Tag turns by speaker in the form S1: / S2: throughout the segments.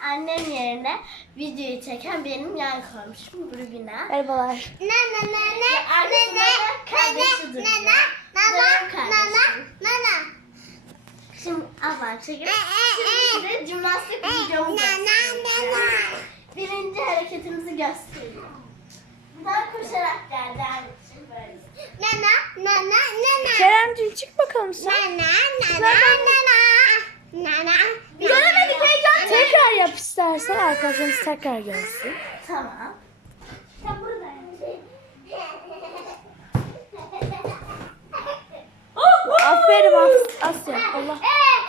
S1: annem yerine videoyu çeken benim yan komşum Rubina.
S2: Merhabalar.
S1: Arkasında da kardeşi duruyor. Benim kardeşim. Şimdi abla çekin. Şimdi size jimnastik videomu göstereyim. Birinci hareketimizi gösteriyorum. Buradan koşarak geldi anneciğim böyle.
S2: Keremciğim çık bakalım sen.
S1: Göremedik heyecan.
S2: Tekrar yap istersen arkadaşlarımız tekrar gelsin.
S1: Tamam. Sen buradayım.
S2: Aferin Asya. Allah.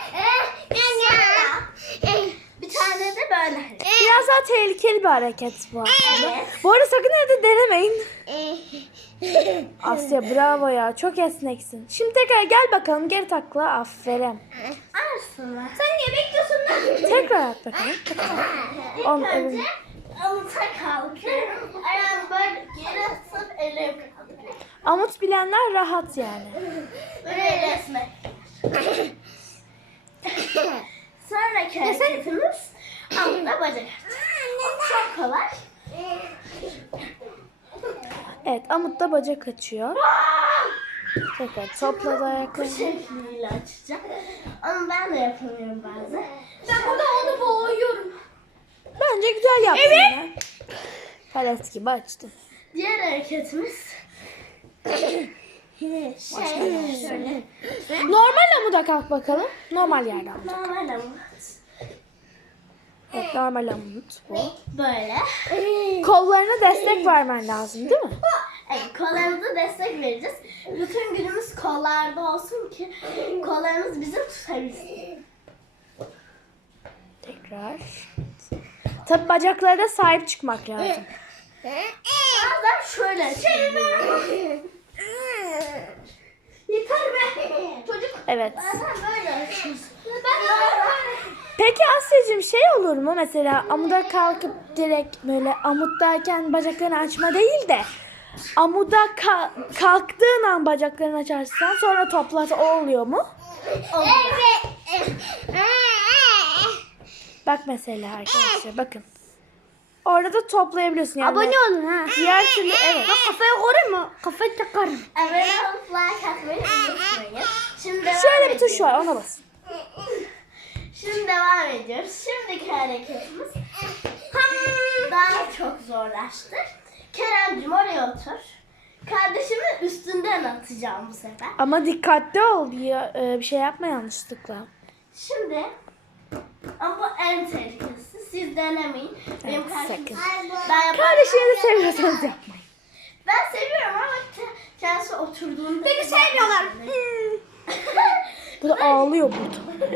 S1: Bir tane de böyle.
S2: Biraz daha tehlikeli bir hareket bu aslında.
S1: Evet.
S2: Bu arada sakın evde denemeyin. Asya bravo ya. Çok esneksin. Şimdi tekrar gel bakalım. Geri takla. Aferin.
S1: Arsınlar. Sen niye bekliyorsun?
S2: Tekrar yap bakalım.
S1: İlk
S2: Oğlum,
S1: önce amuta kalkıyorum. Ayağım böyle geri atıp elim kalkıyor.
S2: Amut bilenler rahat yani.
S1: Böyle resmek. Sonraki hareketimiz amutta bacak açmak. Çok kolay.
S2: Evet Amut da bacak açıyor. Tekrar topla da ayaklarını.
S1: Şekliyle açacağım. Ama ben de yapamıyorum bazen. Ben burada onu boğuyorum.
S2: Bence güzel yaptın ya. Palet gibi açtın.
S1: Diğer hareketimiz şöyle.
S2: Normal amuda kalk bakalım. Normal yerde amut.
S1: Normal amut.
S2: Evet normal amut bu.
S1: Böyle.
S2: Kollarına destek vermen lazım değil mi?
S1: Evet, kollarımıza destek vereceğiz. Bütün günümüz kollarda olsun ki kollarımız bizi tutabilsin.
S2: Tekrar. Tabi bacaklara sahip çıkmak lazım.
S1: Bazen şöyle çeviriyorum. Yeter be. Çocuk
S2: Evet.
S1: bazen böyle açıyoruz. Ben böyle.
S2: Peki Asya'cığım şey olur mu? Mesela amuda kalkıp direkt böyle amuttayken bacaklarını açma değil de amuda kalktığın an bacaklarını açarsan sonra toplat o oluyor mu?
S1: Evet.
S2: Bak mesela arkadaşlar bakın. Orada da toplayabiliyorsun yani.
S1: Abone olun ha.
S2: Diğer türlü evet.
S1: Kafaya koyayım mı? Kafayı takarım. Abone olup like atmayı unutmayın. Şimdi devam
S2: Şöyle bir
S1: ediyoruz.
S2: tuş var ona basın.
S1: Şimdi devam ediyoruz. Şimdiki hareketimiz daha çok zorlaştı. Keremcim oraya otur. Kardeşimin üstünden atacağım bu sefer.
S2: Ama dikkatli ol ya, bir şey yapma yanlışlıkla.
S1: Şimdi ama bu en tehlikelisi. Siz denemeyin. Benim
S2: Evet,
S1: kardeşim.
S2: sakın.
S1: Ben yaparım.
S2: Kardeşinizi seviyorsanız yapmayın.
S1: Ben seviyorum ama kendisi oturduğunda. Beni sevmiyorlar.
S2: Bu da ağlıyor burada.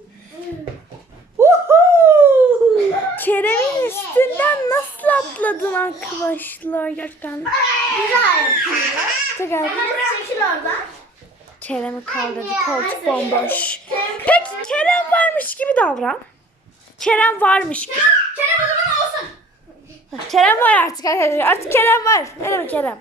S2: Kerem'in üstünden nasıl atladın arkadaşlar gerçekten.
S1: Güzel yapıyor.
S2: Tekrar
S1: Hadi çekil oradan.
S2: Kerem'i kaldırdı koltuk bomboş. Peki Kerem varmış gibi davran. Kerem varmış gibi.
S1: Kerem o zaman olsun.
S2: Kerem var artık arkadaşlar. Artık Kerem var. Ne demek Kerem?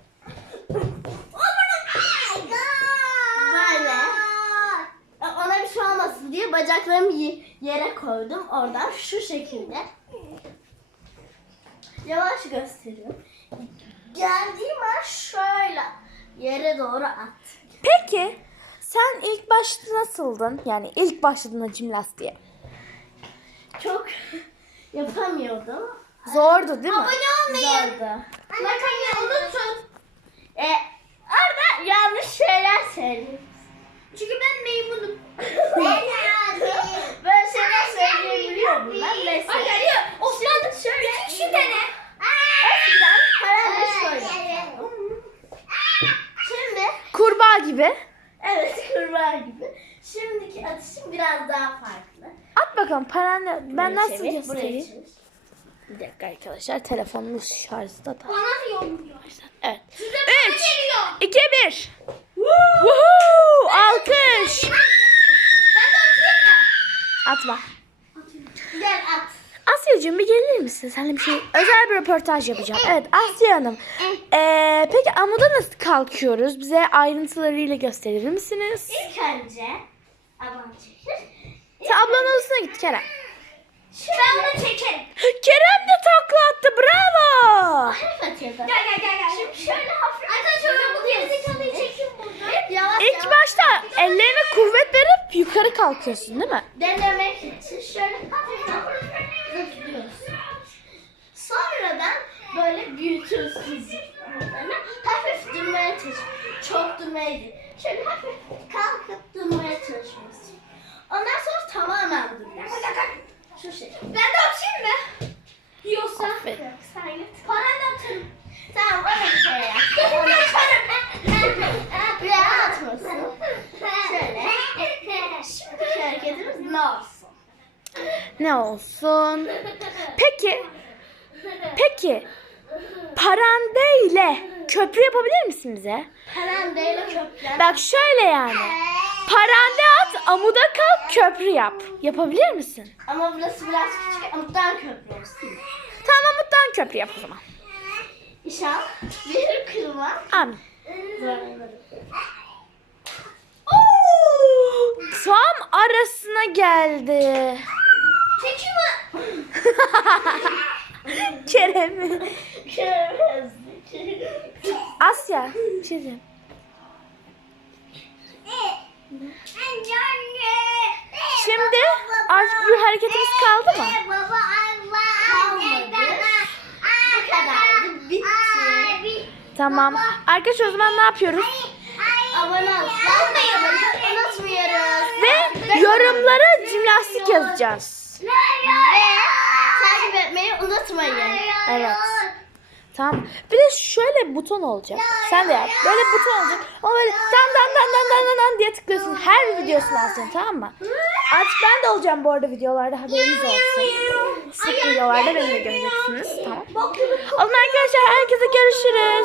S1: Böyle. Ona bir şey olmasın diye bacaklarımı yere koydum. Oradan şu şekilde. Yavaş gösteriyorum. Geldiğim an şöyle yere doğru at.
S2: Peki sen ilk başta nasıldın? Yani ilk başladığında jimnastiğe.
S1: Çok yapamıyordum.
S2: Zordu değil mi?
S1: Zordu. Bakın unutun. Orada yanlış şeyler söylüyorum. Çünkü ben meymunum. Böyle şeyler söyleyebiliyorum ben. Mesela. Osman şöyle. Şu tane. Eskiden paranı şöyle. Şimdi.
S2: Kurbağa gibi.
S1: Evet kurbağa gibi. Şimdiki atışım biraz daha farklı.
S2: At bakalım paranı. Ben
S1: Buraya
S2: nasıl
S1: çevir, buraya
S2: göstereyim?
S1: çevir.
S2: Bir dakika arkadaşlar telefonumuz şarjda da.
S1: Bana yormuyor.
S2: Evet.
S1: Size
S2: 3, 2, 1. Woohoo! Alkış.
S1: Ben de atayım mı?
S2: Atma.
S1: Gel at.
S2: Asya'cığım bir gelir misin? Seninle bir şey özel bir röportaj yapacağım. Evet Asya Hanım. Peki amuda nasıl kalkıyoruz? Bize ayrıntılarıyla gösterir misiniz?
S1: İlk önce ablam çekir.
S2: Sen ablanın odasına git Kerem.
S1: Ben onu çekerim.
S2: Kerem de takla attı. Bravo.
S1: Hafif atıyor da. Gel. Şimdi şöyle hafif. Arkadaşlar bu gerizekalıyı çekin burada. Yavaş
S2: İlk başta ellerine kuvvet verip yukarı kalkıyorsun değil mi?
S1: denemek için şöyle hafif zıplıyorsun. Sonradan böyle büyütüyorsun zıplamalarını. Hafif durmaya çalışıyorsun. Çok durmaya değil. Şöyle hafif kalkıp durmaya çalışıyorsun. Ondan sonra tamamen duruyorsun. Şu şey. Ben de atayım mı? Yoksa sen git. Para da atarım. Tamam öyle bir şey yap. Onu atarım. Bir atmasın. Şöyle. Şimdiki hareketimiz ne olsun?
S2: Ne olsun? Peki parande ile köprü yapabilir misin bize?
S1: Parandeyle köprü.
S2: Bak şöyle yani. Parande at, amuda kalk, köprü yap. Yapabilir misin?
S1: Ama burası biraz küçük. Amuttan köprü olsun.
S2: Tamam, amuttan köprü yap o zaman.
S1: İnşallah bir kırma.
S2: Amin. Tam arasına geldi.
S1: Çekimi.
S2: Kerem'i.
S1: Köremezdi.
S2: Asya, bir şey diyeceğim. Şimdi artık bir hareketimiz kaldı mı?
S1: Kalmadı. Bu kadardı. Bitti.
S2: Tamam. Arkadaşlar o zaman ne yapıyoruz?
S1: Abone olmayı unutmuyoruz.
S2: Ve yorumlara jimnastik yazacağız.
S1: Ve takip etmeyi unutmayın.
S2: Evet. Tamam. Bir de şöyle buton olacak. Sen de yap. Böyle buton olacak. Ama böyle dan diye tıklıyorsun. Her videosunu alacaksın, tamam mı? Artık ben de olacağım bu arada videolarda, haberiniz olsun. Sık videolarda beni de göreceksiniz. Tamam. O zaman arkadaşlar herkese görüşürüz.